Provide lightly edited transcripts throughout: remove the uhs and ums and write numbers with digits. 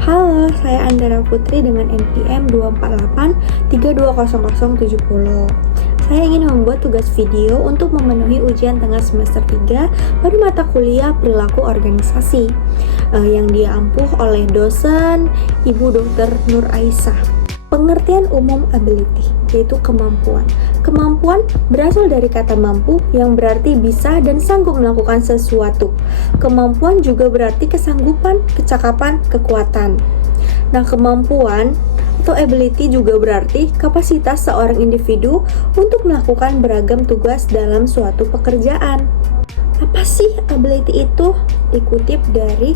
Halo, saya Andara Putri dengan NPM 248320070. Saya ingin membuat tugas video untuk memenuhi ujian tengah semester 3 pada mata kuliah perilaku organisasi yang diampuh oleh dosen Ibu Dr. Nur Aisyah. Pengertian umum ability, yaitu kemampuan. Kemampuan berasal dari kata mampu yang berarti bisa dan sanggup melakukan sesuatu. Kemampuan juga berarti kesanggupan, kecakapan, kekuatan. Nah, kemampuan atau ability juga berarti kapasitas seorang individu untuk melakukan beragam tugas dalam suatu pekerjaan. Apa sih ability itu? Dikutip dari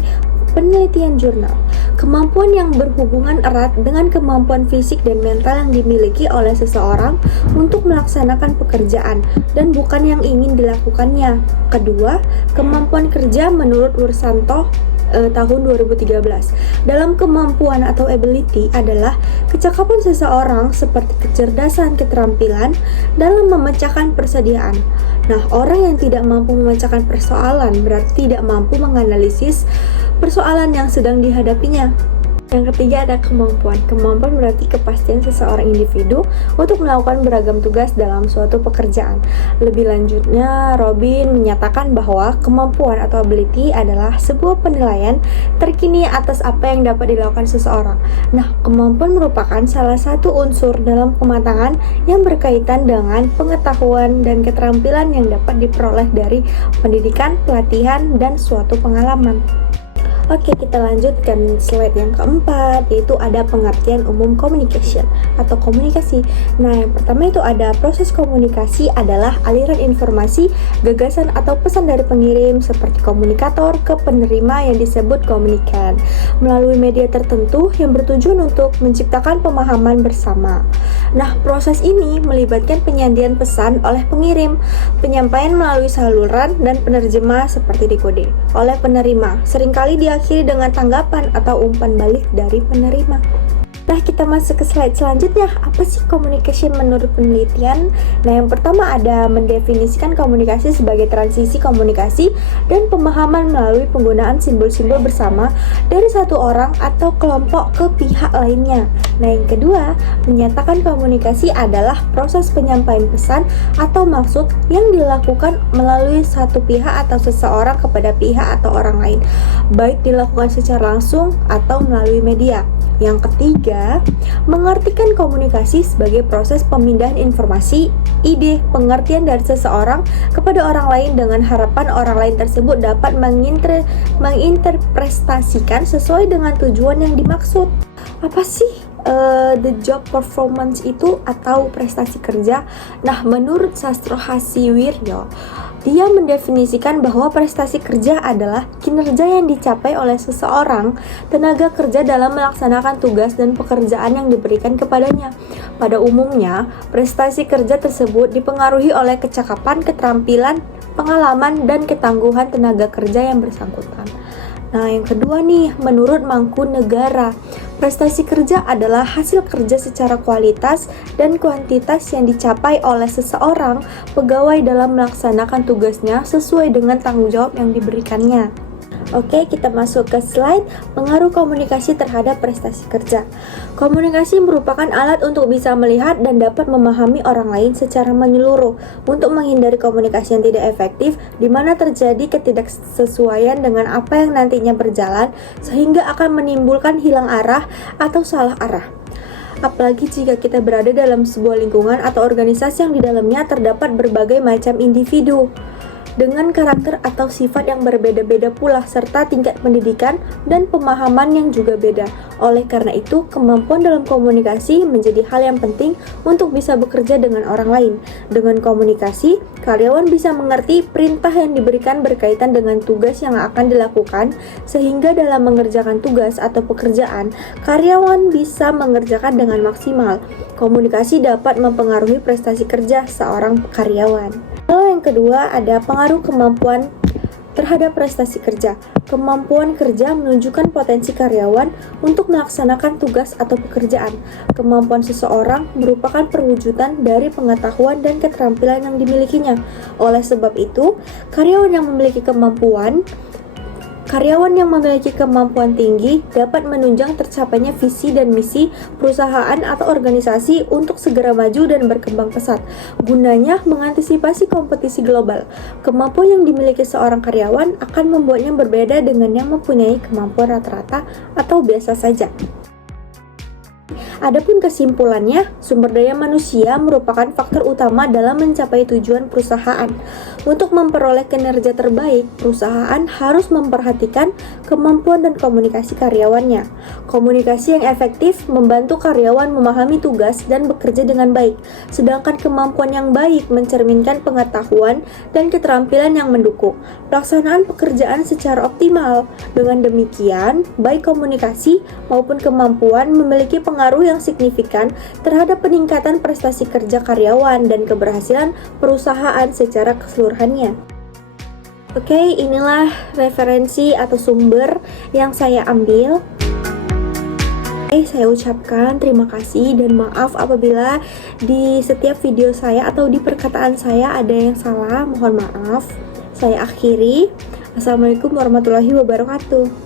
penelitian jurnal. Kemampuan yang berhubungan erat dengan kemampuan fisik dan mental yang dimiliki oleh seseorang untuk melaksanakan pekerjaan dan bukan yang ingin dilakukannya. Kedua, kemampuan kerja menurut Wursanto tahun 2013. Dalam kemampuan atau ability adalah kecakapan seseorang seperti kecerdasan, keterampilan dalam memecahkan persediaan. Nah, orang yang tidak mampu memecahkan persoalan berarti tidak mampu menganalisis persoalan yang sedang dihadapinya. Yang ketiga ada kemampuan. Kemampuan berarti kepastian seseorang individu untuk melakukan beragam tugas dalam suatu pekerjaan. Lebih lanjutnya, Robin menyatakan bahwa kemampuan atau ability adalah sebuah penilaian terkini atas apa yang dapat dilakukan seseorang. Nah, kemampuan merupakan salah satu unsur dalam kematangan yang berkaitan dengan pengetahuan dan keterampilan yang dapat diperoleh dari pendidikan, pelatihan, dan suatu pengalaman. Oke, kita lanjutkan slide yang keempat, yaitu ada pengertian umum communication atau komunikasi. Nah, yang pertama itu ada proses komunikasi adalah aliran informasi, gagasan atau pesan dari pengirim seperti komunikator ke penerima yang disebut komunikan melalui media tertentu yang bertujuan untuk menciptakan pemahaman bersama. Nah, proses ini melibatkan penyampaian pesan oleh pengirim, penyampaian melalui saluran dan penerjemah seperti dekode oleh penerima. Seringkali diakhiri dengan tanggapan atau umpan balik dari penerima. Nah, kita masuk ke slide selanjutnya. Apa sih communication menurut penelitian? Nah, yang pertama ada mendefinisikan komunikasi sebagai transisi komunikasi dan pemahaman melalui penggunaan simbol-simbol bersama dari satu orang atau kelompok ke pihak lainnya. Nah, yang kedua, menyatakan komunikasi adalah proses penyampaian pesan atau maksud yang dilakukan melalui satu pihak atau seseorang kepada pihak atau orang lain, baik dilakukan secara langsung atau melalui media. Yang ketiga, mengartikan komunikasi sebagai proses pemindahan informasi, ide, pengertian dari seseorang kepada orang lain dengan harapan orang lain tersebut dapat menginterpretasikan sesuai dengan tujuan yang dimaksud. Apa sih the job performance itu atau prestasi kerja? Nah, menurut Sastro Hasiwiryo, dia mendefinisikan bahwa prestasi kerja adalah kinerja yang dicapai oleh seseorang tenaga kerja dalam melaksanakan tugas dan pekerjaan yang diberikan kepadanya. Pada umumnya, prestasi kerja tersebut dipengaruhi oleh kecakapan, keterampilan, pengalaman, dan ketangguhan tenaga kerja yang bersangkutan. Nah, yang kedua nih, menurut Mangkunegara, prestasi kerja adalah hasil kerja secara kualitas dan kuantitas yang dicapai oleh seseorang pegawai dalam melaksanakan tugasnya sesuai dengan tanggung jawab yang diberikannya. Oke, kita masuk ke slide pengaruh komunikasi terhadap prestasi kerja. Komunikasi merupakan alat untuk bisa melihat dan dapat memahami orang lain secara menyeluruh untuk menghindari komunikasi yang tidak efektif di mana terjadi ketidaksesuaian dengan apa yang nantinya berjalan sehingga akan menimbulkan hilang arah atau salah arah. Apalagi jika kita berada dalam sebuah lingkungan atau organisasi yang di dalamnya terdapat berbagai macam individu dengan karakter atau sifat yang berbeda-beda pula serta tingkat pendidikan dan pemahaman yang juga beda. Oleh karena itu, kemampuan dalam komunikasi menjadi hal yang penting untuk bisa bekerja dengan orang lain. Dengan komunikasi, karyawan bisa mengerti perintah yang diberikan berkaitan dengan tugas yang akan dilakukan, sehingga dalam mengerjakan tugas atau pekerjaan, karyawan bisa mengerjakan dengan maksimal. Komunikasi dapat mempengaruhi prestasi kerja seorang karyawan. Lalu yang kedua ada pengaruh kemampuan terhadap prestasi kerja. Kemampuan kerja menunjukkan potensi karyawan untuk melaksanakan tugas atau pekerjaan. Kemampuan seseorang merupakan perwujudan dari pengetahuan dan keterampilan yang dimilikinya. Oleh sebab itu, karyawan yang memiliki kemampuan Karyawan yang memiliki kemampuan tinggi dapat menunjang tercapainya visi dan misi perusahaan atau organisasi untuk segera maju dan berkembang pesat. Gunanya mengantisipasi kompetisi global. Kemampuan yang dimiliki seorang karyawan akan membuatnya berbeda dengan yang mempunyai kemampuan rata-rata atau biasa saja. Adapun kesimpulannya, sumber daya manusia merupakan faktor utama dalam mencapai tujuan perusahaan. Untuk memperoleh kinerja terbaik, perusahaan harus memperhatikan kemampuan dan komunikasi karyawannya. Komunikasi yang efektif membantu karyawan memahami tugas dan bekerja dengan baik, sedangkan kemampuan yang baik mencerminkan pengetahuan dan keterampilan yang mendukung pelaksanaan pekerjaan secara optimal. Dengan demikian, baik komunikasi maupun kemampuan memiliki pengaruh yang signifikan terhadap peningkatan prestasi kerja karyawan dan keberhasilan perusahaan secara keseluruhannya. Oke, inilah referensi atau sumber yang saya ambil. Saya ucapkan terima kasih dan maaf apabila di setiap video saya atau di perkataan saya ada yang salah, mohon maaf. Saya akhiri. Assalamualaikum warahmatullahi wabarakatuh.